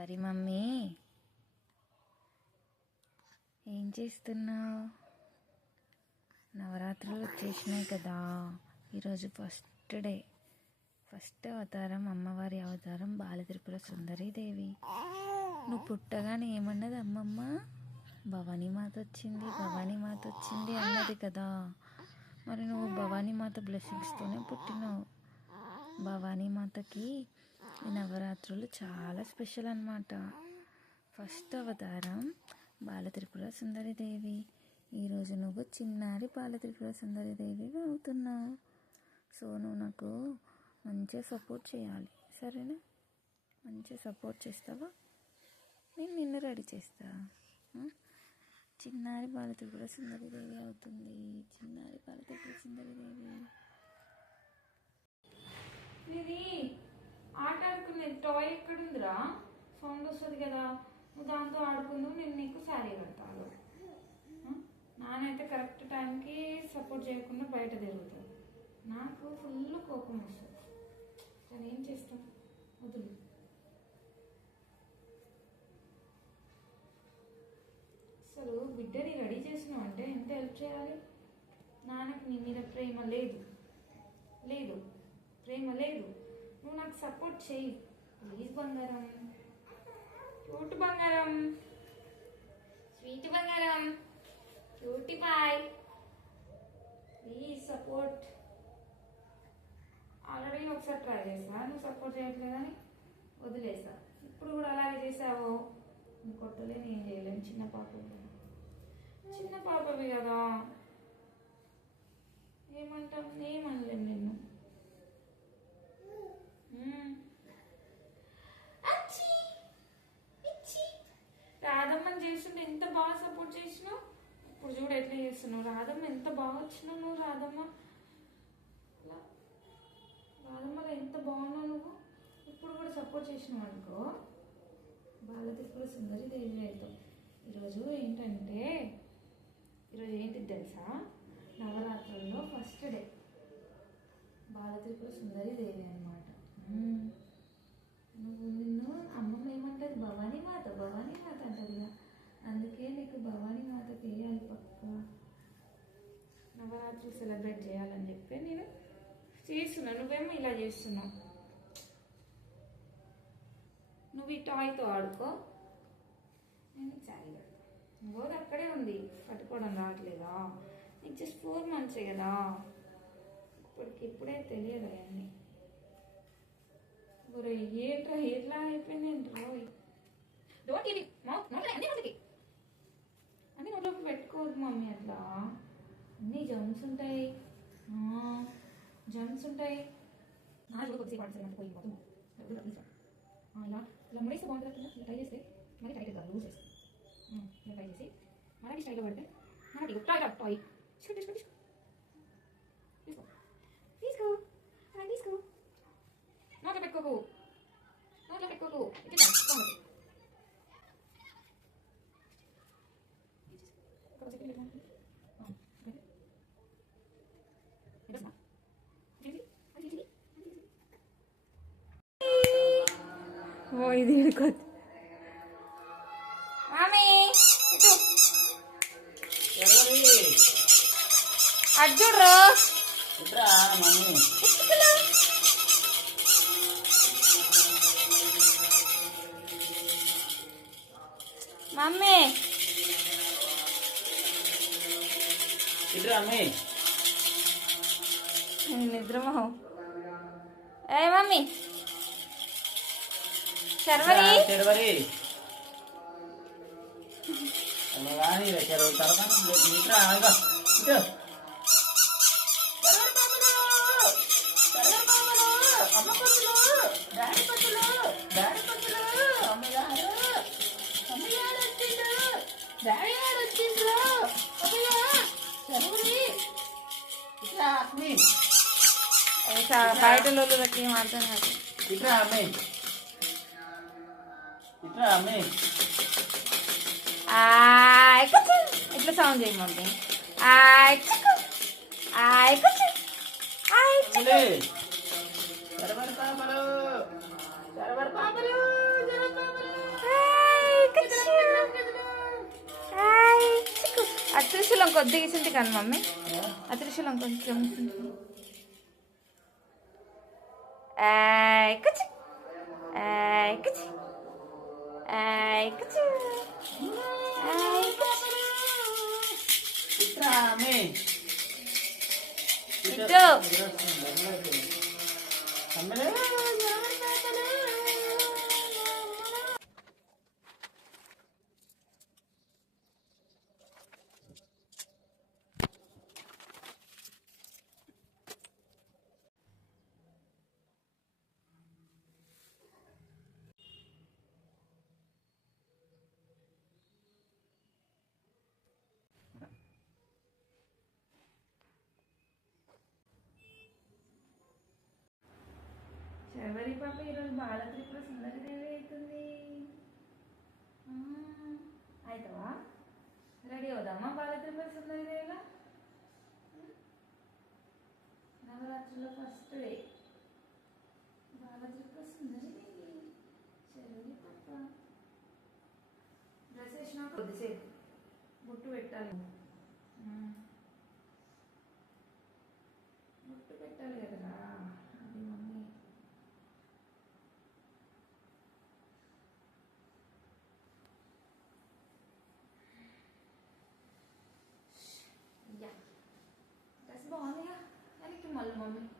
సరే మమ్మీ? ఏం చేస్తున్నావు? నవరాత్రులు వచ్చేసినాయి కదా. ఈరోజు ఫస్ట్ డే. ఫస్ట్ అవతారం అమ్మవారి అవతారం బాలత్రిపుర సుందరీదేవి. నువ్వు పుట్టగానే ఏమన్నది అమ్మమ్మ? భవానీ మాత వచ్చింది భవానీ మాత వచ్చింది అన్నది కదా. మరి నువ్వు భవానీ మాత బ్లెస్సింగ్స్తోనే పుట్టినావు. భవానీ మాతకి ఈ నవరాత్రులు చాలా స్పెషల్ అనమాట ఫస్ట్ అవతారం బాలత్రిపుర సుందరిదేవి ఈరోజు నువ్వు చిన్నారి బాలత్రిపుర సుందరిదేవి అవుతున్నావు సో నువ్వు నాకు మంచిగా సపోర్ట్ చేయాలి. సరేనా? మంచిగా సపోర్ట్ చేస్తావా? నేను నిన్ను రెడీ చేస్తా. చిన్నారి బాలత్రిపుర సుందరిదేవి అవుతుంది చిన్నారి బాలత్రిపుర సుందరిదేవి ఇది ఆట ఆడుకునే టాయ్ ఎక్కడుందిరా? సౌండ్ వస్తుంది కదా. నువ్వు దాంతో ఆడుకుందాం నేను నీకు శారీ కడతాను. నానైతే కరెక్ట్ టైంకి సపోర్ట్ చేయకుండా బయట తిరుగుతాడు నాకు ఫుల్ కోపం వస్తుంది. నేను ఏం చేస్తాం వదులు. అసలు బిడ్డని రెడీ చేసినావు అంటే ఎంత హెల్ప్ చేయాలి? నాన్నకి నీ మీద ప్రేమ లేదు. లేదు. ప్రేమ లేదు. నువ్వు నాకు సపోర్ట్ చేయి ప్లీజ్ బంగారం క్యూట్ బంగారం స్వీట్ బంగారం cutie boy please support already ఒకసారి ట్రై చేసా నువ్వు సపోర్ట్ చేయట్లేదని వదిలేసా ఇప్పుడు కూడా అలాగే చేసావు కొట్టలేని ఏం చేయలేను చిన్న పాప చిన్న పాపవి కదా. ఏమంటాం ఏమనలేను నిన్ను. సపోర్ట్ చేసినావు ఇప్పుడు చూడు ఎట్లా చేస్తున్నావు? రాధమ్మ ఎంత బాగా వచ్చినావు నువ్వు రాధమ్మ? ఇలా. రాధమ్మలో ఎంత బాగున్నావు నువ్వు? ఇప్పుడు కూడా సపోర్ట్ చేసినావు అనుకో. బాలత్రిపుర సుందరి దేవి అవుతావు ఈరోజు ఏంటంటే ఈరోజు ఏంటిది తెలుసా? నవరాత్రుల్లో ఫస్ట్ డే బాలత్రిపుర సుందరి దేవి అనమాట నువ్వు నిన్ను అమ్మమ్మ ఏమంటది భవానీ మాత భవానీ మాత అంటది కదా. అందుకే నీకు భవానీ మాతకి వేయాలి పక్క. నవరాత్రి సెలబ్రేట్ చేయాలని చెప్పి నేను చేస్తున్నా. నువ్వేమో ఇలా చేస్తున్నావు. నువ్వు ఈ టాయ్తో ఆడుకో. నేను కడతా నువ్వు అక్కడే ఉంది. పట్టుకోవడం రావట్లేదా? నీకు జస్ట్ ఫోర్ మంత్సే కదా. ఇప్పటికి ఇప్పుడే తెలియదు అవన్నీ. ఒరే ఏంట్రా ఎట్లా అయిపోయింది ఏంట్రా డోంట్ ఇది మౌత్ అన్ని అని అన్ని నోట్లోకి పెట్టుకోవద్దు మమ్మీ అట్లా. అన్ని జమ్స్ ఉంటాయి. జమ్స్ ఉంటాయి. ఇలా ఇలా ముడేస్తే బాగుంటుంది కదా. ఇలా ట్రై చేస్తే మరి టైట్ కాదు లూజ్ చేస్తాను ఇలా ట్రై చేసి మరాఠీ స్టైల్లో పడితే మరాఠీ టాయ్ టాయ్ తీసుకో తీసుకో తీసుకో. తీసుకో. తీసుకో. అలా తీసుకో. నోట్లో పెట్టుకోకు నోట్లో పెట్టుకోకు ఇట్లా కాదు ఇక్కడ చెప్పి ఇట్లా ఆ, ఓకే. ఇదేనా? ఇది, అది ఇది, అది ఇది. ఓ ఇది ఇడుకోద్దు ఇట్రా మమ్మీ. నిద్రమోహం ఏ మమ్మీ. చెరవరి చెరువు తర్వాత! డాడీ వచ్చిండ్రు! బయట లోళ్ళకి ఏం అర్థం కాదు. ఇట్లా సౌండ్ చేయమండి అత్రిశూలం కొద్దిగా ఇచ్చింది కానీ మమ్మీ అత్రిశూలం కొంచెం Kuchi Kuchi Ay, kuchu. Ay, kuchu. Itu. Itu. మరి పాప ఈరోజు బాల త్రిపుర సుందరి దేవి అవుతుంది. అవుతావా రెడీ అవుదామా బాల త్రిపుర సుందరి దేవి నవరాత్రిలో ఫస్ట్ డే బాల త్రిపుర సుందరి దేవి. చదివి పాప డ్రెస్ వేసినా కొద్దిసేపు బొట్టు పెట్టాలి. Um,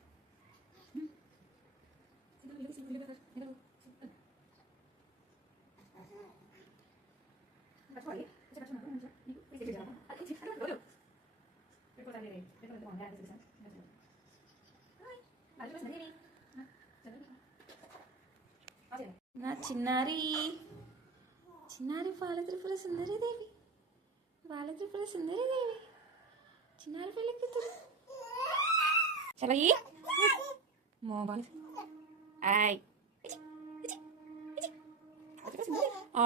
నా చిన్నారి చిన్నారి బాలత్రిపుర సుందరిదేవి బాలత్రిపుర సుందరిదేవి చిన్నారి పెళ్ళికి చలయి మొబైల్ ఆయ్ ఆ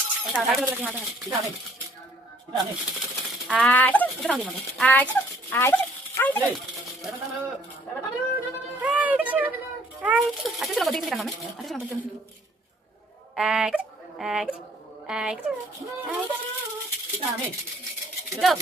Go.